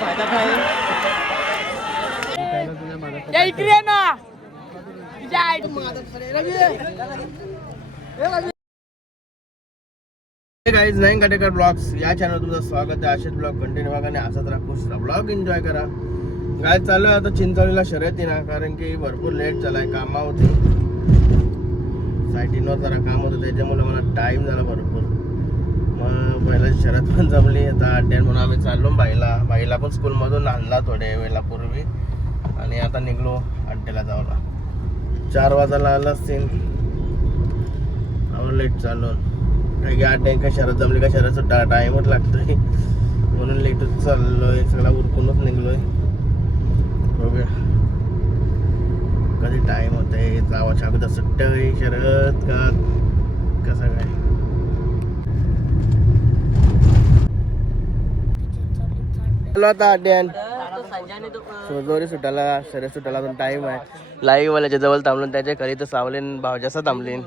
फायदा काय इकडे ना गाईज नाईन काटेकर ब्लॉग्स या चॅनल तुमचं स्वागत आहे. असेच ब्लॉग कंटिन्यू बघा आणि असंच राहा ब्लॉग एन्जॉय करा. काय चाललं आता चिंचवलीला शर्यती ना, कारण की भरपूर लेट झालाय. कामा होती साईटींवर जरा काम होतं, त्याच्यामुळे मला टाइम झाला भरपूर. मग बैलाची शर्यत पण जमली. आता अड्ड्यात म्हणून आम्ही चाललो. बाईला पण स्कूलमधून आणला थोड्या वेळापूर्वी आणि आता निघलो अड्ड्याला जाऊला. 4 वाजायला आला असतील. लेट चाललो काही अड्ड्या का शर्यत जमली का शर्यतचा टाइमच लागतोय, म्हणून लेटच चाललोय. सगळा उरकूनच निघलोय. बघूया कधी टाइम होतंय. जावाच्या अगोदर सुट्टय शर्यत का कसं काय. आता अड्ड्यान सोजोरी सुटायला शर्यत सुटायला अजून टाइम आहे. लाईव्ह वाल्याच्या जवळ थांबलो, त्याच्या घरी तर सावलेन भावजासा थांबलीन.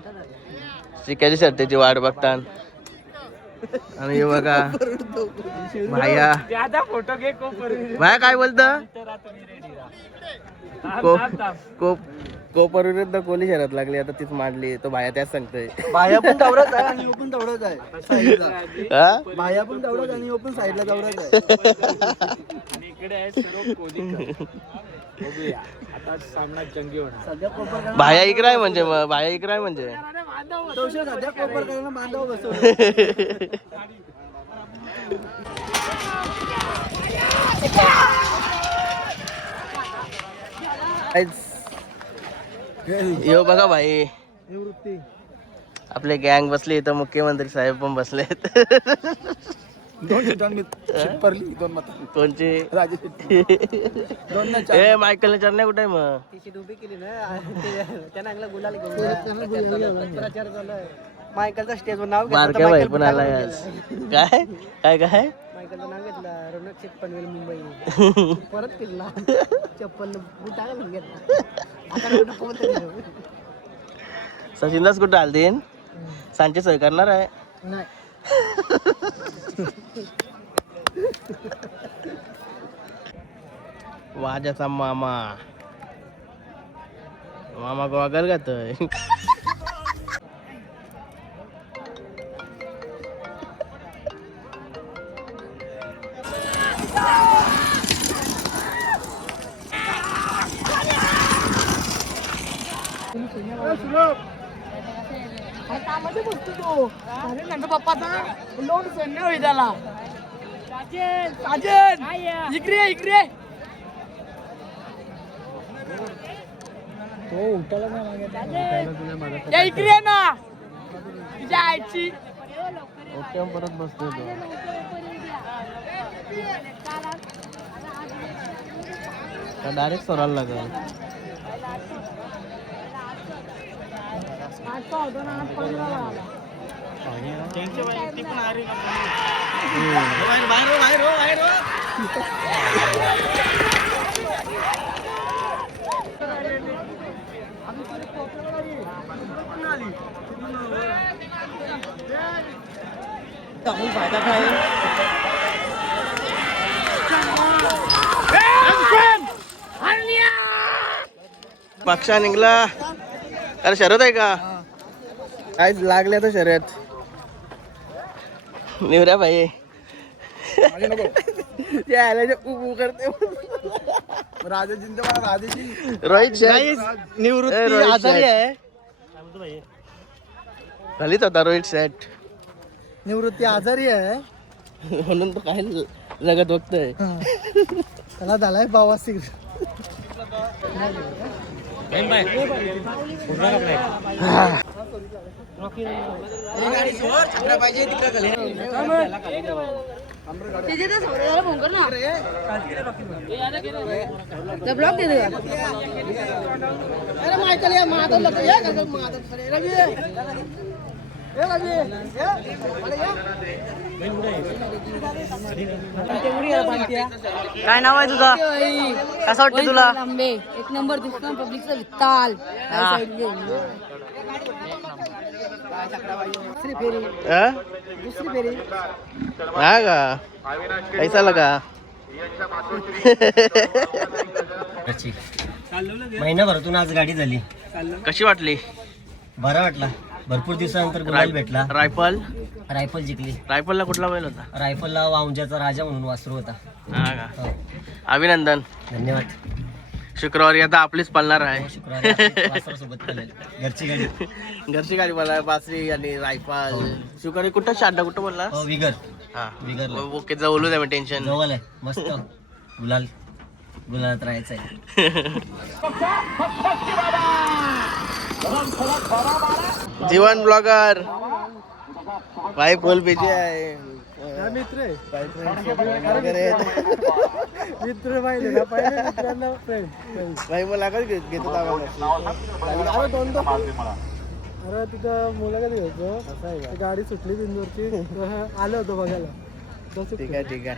शिकायची शर्तीची वाट बघतान. आणि हे बघा भाया भाया काय बोलत कोपर विरुद्ध कोहली शर्यत लागली. आता तीच मांडली. तो भाया त्याच सांगतोय. भाया पण तेवढाच आहे आणि पण तेवढाच आहे. भाया पण तेवढाच आणि पण साईडला तेवढाच आहे. इकडे आहे सर्व कोहली. आता सामना जंगी होणार. भाया इकडे आहे म्हणजे भाया इकडे आहे म्हणजे सध्या कोपर करायला बांधाव बसवलं. यो बघा भाई निवृत्ती आपले गँग बसले इथं. मुख्यमंत्री साहेब पण बसलेत. 2 सीटांनी शिपरली 2 मत. कोणची राजे 2 ना 4. ए मायकल चरण्या कुठे आहे मग. तिची डुबी केली ना त्यांना अंगला गुलाल घेऊन प्रचार चालू आहे. मायकलचा स्टेजवर नाव बारक्या भाई पण आलाय आज. काय काय काय मायकलचं नाव घेतलं. रोनक शेख पनवेल मुंबई परत केला. चप्पल बुटाला घेऊन घेतला. सचिन दास कुठे आलतीन. सांचे सोय करणार आहे. नाही वाजाचा मामा गोवा कर गातोय. पप्पाचा लोन सैन्य होई त्याला. साजन इकडे इकडे तो उठाला ना इकडे ना तुझ्या आईची. ओके परत बसतोय तो. डायरेक्ट सोडायला लागेल. फायदा काय पक्षा निघला. अरे शर्यत आहे का काय लागले तर शर्यत. निवऱ्या भाई करते. रोहित शेठ निवृत्ती आजारी आहे. घालीत होता रोहित शेठ. निवृत्ती आजारी आहे म्हणून तो काय जगत बघतोय. त्याला झालाय बावासीर. काय नाव आहे तुझं? कसं वाटतं तुला? लांबे एक नंबर दिसतो पब्लिकचा वित्ताल. दुसरी फेरी हा का कैसा लगा महिनाभरातून आज गाडी झाली. कशी वाटली? बरा वाटला. भरपूर दिवसानंतर गुलाल भेटला. रायफल रायफल जिंकली. रायफलला कुठला बैल होता? रायफलला वांजाचा राजा म्हणून वासरू होता. हा का हो. अभिनंदन. धन्यवाद. शुक्रवारी आता आपलीच पळणार आहे. शुक्रवारी आपण वासरासोबत पळेल. घरची गाडी. घरची गाडी मला बासरी आणि रायफल. शुक्रवारी कुठं शाड्डा कुठं बोलला? हो विगर. हा विगरला. ओके जवळून आहे टेन्शन. जवळ आहे. मस्त गुलाल. गुलालात राहायचं आहे. जीवन ब्लॉगर भाई फुल बिजी आहे. मित्र वगैरे पाहिले ना पहिले मित्रांना भाई मला काय घेतो अरे तिथं मुलाखत घ्यायचो गाडी सुटली बिंदूरची आलो होतो बघायला. ठीक आहे ठीक आहे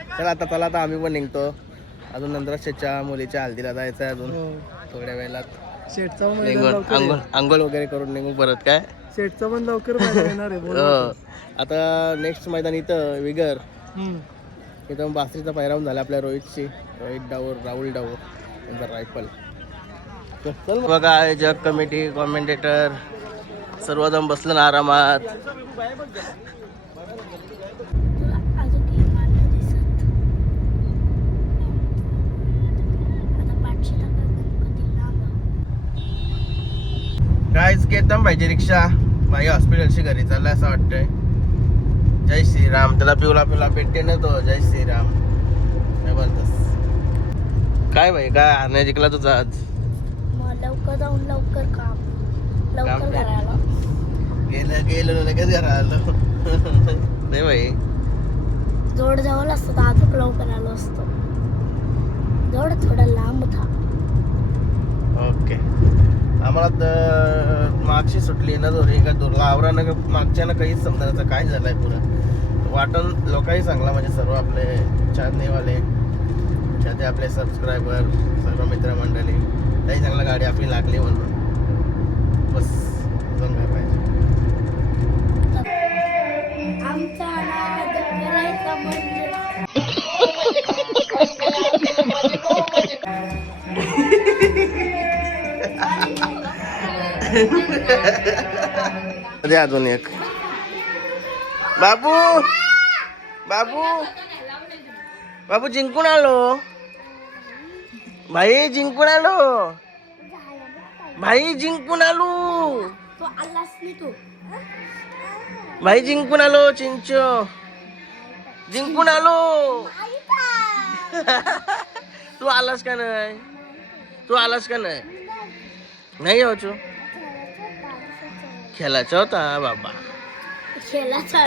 चला आता आम्ही पण निघतो. अजून नंतर शेटच्या मुलीच्या हल्दीला जायचं आहे. अजून थोड्या वेळात शेटचा अंघोळ वगैरे करून निघू परत. काय शेटचा पण लवकर मैदान येणार आहे. आता नेक्स्ट मैदान इथं विगर इथं बासरीचा पैरावून झाला आपल्या रोहितची. रोहित डाऊर राहुल डाऊर त्यांचा रायफल. चल बघा जग कमिटी कॉमेंटेटर सर्वजण बसलं ना आरामात. गाईज केतन पाहिजे रिक्षा भाई हॉस्पिटलशी घरी चाललाय असं वाटतंय. जय श्रीराम. त्याला पिवला भेटते ना तो. जय श्रीराम. जबरदस्त. काय भाई काय हारण्या जिंकला तुझा आज? लवकर जाऊन लवकर काम लवकर करायला गेलं लगेच घरा आलो. नाही भाई जोड जवळ असतो तर अजून लवकर आलो असतो. जोड थोडा लांब था. ओके आम्हाला मागची सुटली ना दोरी का दुरला आवरा ना मागच्यानं काहीच समजायचं काय झालंय पुरं वाटण लोकही चांगला म्हणजे सर्व आपले चाहनेवाले चाहते आपले सबस्क्रायबर सर्व मित्रमंडळी काही चांगला गाडी आपली लागली म्हणून बस अजून काय पाहिजे. आमचा करायचा म्हणजे अजून एक बाबू बाबू बाबू जिंकून आलो भाई. जिंकून आलो भाई. जिंकून आलो तो आलास नाही तू. भाई. जिंकून आलो चिंचो. जिंकून आलो. तू आलास का नाही? तू आलास का नाही? नाही यायचो. खेळायचा होता बाबा. खेळाचा